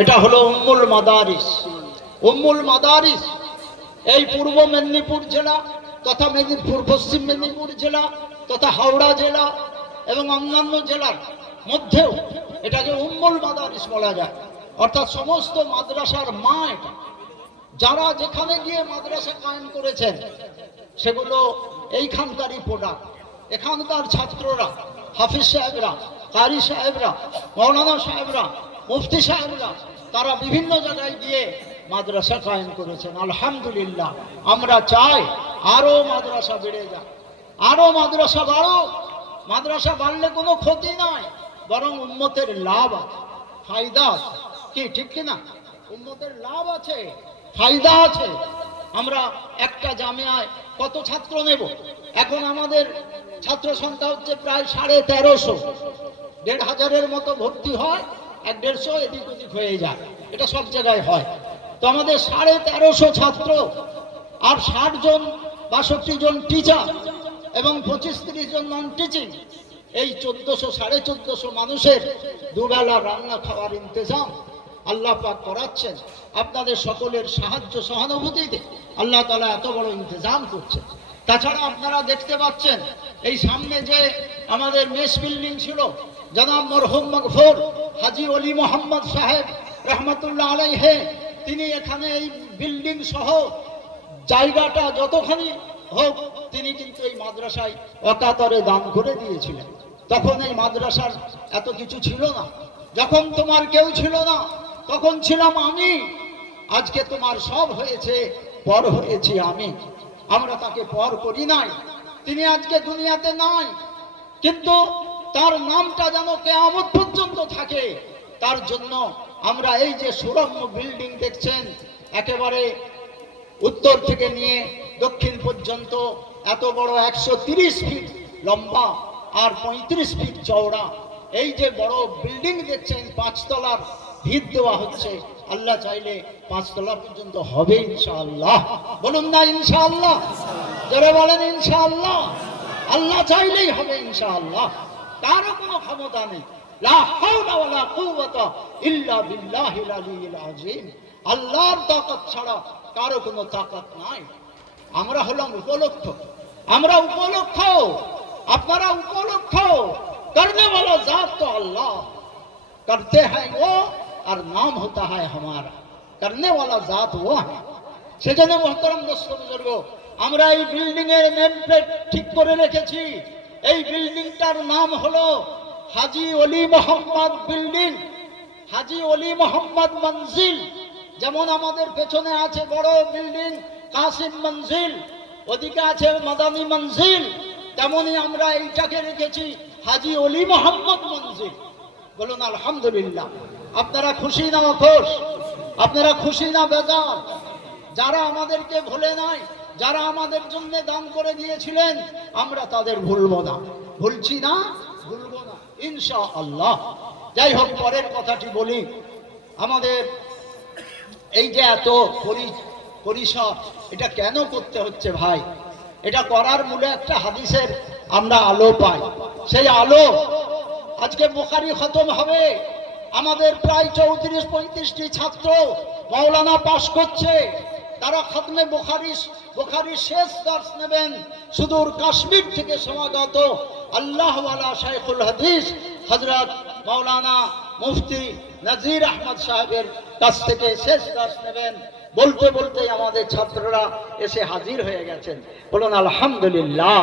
এটা হলো উম্মুল মাদারিস। উম্মুল মাদারিস এই পূর্ব মেদিনীপুর জেলা তথা পশ্চিম মেদিনীপুর জেলা তথা হাওড়া জেলা এবং অন্যান্য জেলার মধ্যেও এটাকে উম্মুল মাদারিস বলা যায়, অর্থাৎ সমস্ত মাদ্রাসার মা এটা। যারা যেখানে গিয়ে মাদ্রাসা কায়েম করেছেন সেগুলো এইখানকারই প্রোডাক্ট। এখানকার ছাত্ররা, হাফিজ সাহেবরা, কারি সাহেবরা, মৌলানা সাহেবরা, মুফতি সাহেবরা, তারা বিভিন্ন জায়গায় গিয়ে মাদ্রাসা কায়েম করেছেন। আলহামদুলিল্লাহ, আমরা চাই আরো মাদ্রাসা বেড়ে যাক, আরো মাদ্রাসা বাড়ুক। মাদ্রাসা বাড়লে কোনো ক্ষতি নয়, বরং উম্মতের লাভ আছে, ফায়দা আছে। কি ঠিক কিনা? উম্মতের লাভ আছে, ফায়দা আছে। আমরা একটা জামিয়ায় কত ছাত্র নেব? এখন আমাদের ছাত্র সংখ্যা হচ্ছে প্রায় 1350। 1500-এর মতো ভর্তি হয়, 150 এদিক ওদিক হয়ে যায়, এটা সব জায়গায় হয়। তো আমাদের 1350 ছাত্র আর 60 জন 62 জন টিচার এবং 25-30 জন নন টিচিং, এই 1400-1450 মানুষের দুবেলা রান্না খাওয়ার ইন্তজাম আল্লাহ পাক করাচ্ছেন। আপনাদের সকলের সাহায্য সহানুভূতিতে আল্লাহ তাআলা এত বড় ইন্তজাম করছেন। তাছাড়া আপনারা দেখতে পাচ্ছেন এই সামনে যে আমাদের মেস বিল্ডিং ছিল, জনাব মরহুম মাগফুর হাজী অলি মোহাম্মদ সাহেব রহমতুল্লাহ আলাইহি, তিনি এখানে এই বিল্ডিং সহ জায়গাটা যতখানি হোক তিনি কিন্তু এই মাদ্রাসায় অকাতরে দান করে দিয়েছিলেন। তখন এই মাদ্রাসার এত কিছু ছিল না। যখন তোমার কেউ ছিল না তখন ছিলাম আমি। আজকে তোমার সব হয়েছে, পর হয়েছি আমি। আমরা তাকে পর করি নাই, তিনি আজকে দুনিয়াতে নাই, কিন্তু তার নামটা যেন কিয়ামত পর্যন্ত থাকে, তার জন্য আমরা এই যে সুরম্য বিল্ডিং দেখছেন, একেবারে উত্তর থেকে নিয়ে দক্ষিণ পর্যন্ত এত বড় 130 ফিট লম্বা আর 35 ফিট চওড়া এই যে বড় বিল্ডিং দেখছেন, 5 তলার ভিত দেওয়া হচ্ছে। আল্লাহ চাইলে 5 তলা পর্যন্ত হবে ইনশাআল্লাহ। বলুন না ইনশাআল্লাহ, যারা বলেন ইনশাআল্লাহ। আল্লাহ চাইলেই হবে ইনশাআল্লাহ, তারও কোনো ক্ষমতা নেই। লা হাওলা ওয়ালা কুওয়াতা ইল্লা বিল্লাহিল আলিয়্যিল আযীম। আল্লাহর তাকত ছাড়া কারো কোনো তাকত নাই। আমরা হলাম উপলক্ষ, আমরা উপলক্ষ, আপনারা উপলক্ষ। करने वाला जात तो अल्लाह, करते हैं वो और नाम होता है हमारा। करने वाला जात वो है। সেজন্য মুহতারাম দোস্ত বুজুর্গ, আমরা এই বিল্ডিং এর নেম প্লেট ঠিক করে রেখেছি। এই বিল্ডিংটার নাম হলো হাজী অলি মোহাম্মদ বিল্ডিং, হাজী অলি মোহাম্মদ মঞ্জিল। যেমন আমাদের পেছনে আছে বড় বিল্ডিং কাসিম মঞ্জিল, ওদিকে আছে মাদানী মঞ্জিল, তেমনি আমরা এইটাকে রেখেছি হাজী অলি মোহাম্মদ মঞ্জিল। বলুন আলহামদুলিল্লাহ। আপনারা খুশি না অখুশ? আপনারা খুশি না বেজার? যারা আমাদেরকে ভুলে নাই, যারা আমাদের জন্য দান করে দিয়েছিলেন, আমরা তাদের ভুলবো না, ভুলছি না, ভুলবো না ইনশাআল্লাহ। যাই হোক, পরের কথাটি বলি। আমাদের এই যে এত পরিসর, এটা কেন করতে হচ্ছে ভাই? এটা করার মূলে একটা হাদিসের আমরা আলো পাই। সেই আলো, আজকে বুখারী খতম হবে, আমাদের প্রায় 34-35টি ছাত্র মাওলানা পাশ করছে। তারা খতমে বুখারী শেষ দর্শ নেবেন সুদূর কাশ্মীর থেকে সমাগত আল্লাহওয়ালা শাইখুল হাদিস হযরত মাওলানা মুফতি নাজির আহমদ সাহেবের কাছ থেকে শেষ দর্শ নেবেন। বলতে বলতেই আমাদের ছাত্ররা এসে হাজির হয়ে গেছেন। বলুন আলহামদুলিল্লাহ।